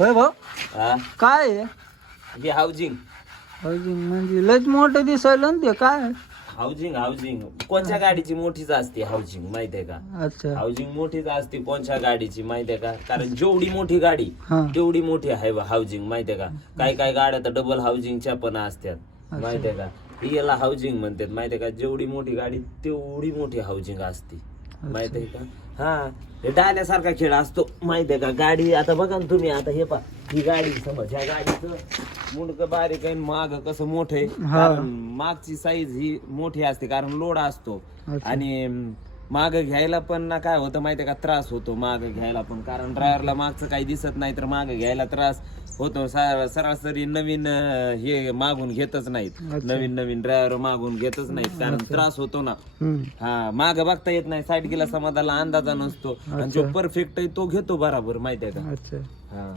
होय भाऊ हा काय आहे हे हाऊसिंग हाऊसिंग म्हणजे लयच मोठं दिसायला ना ते काय हाऊसिंग हाऊसिंग कोणत्या गाडीची मोठीच असते हाऊसिंग माहितीये का अच्छा हाऊसिंग मोठीच असते कोणत्या गाडीची माहितीये का कारण जेवढी मोठी गाडी हा तेवढी मोठी आहे हाऊसिंग माहितीये का काही काही गाड्या तर डबल हाऊसिंगच्या पण असतात माहितीये का ही याला हाऊसिंग म्हणतात माहितीये का जेवढी मोठी गाडी तेवढी मोठी हाऊसिंग असते माहितीये का हा हे डायल्यासारखा खेळ असतो माहितीये का गाडी आता बघा ना तुम्ही आता हे पा ही गाडी समज ह्या गाडीचं मुंडक बारीक आहे माग कसं मोठं आहे कारण मागची साईज ही मोठी असते कारण लोड असतो आणि माग घ्यायला पण ना काय होतं माहितीये का त्रास होतो माग घ्यायला पण कारण ड्रायव्हरला मागचं काही दिसत नाही तर माग घ्यायला त्रास होतो सरासरी नवीन हे मागून घेतच नाहीत नवीन नवीन ड्रायव्हर मागून घेतच नाहीत कारण त्रास होतो ना हा माग बघता येत नाही साईड गेला समाजाला अंदाजा नसतो आणि जो परफेक्ट आहे तो घेतो बराबर माहितीये का अच्छा हा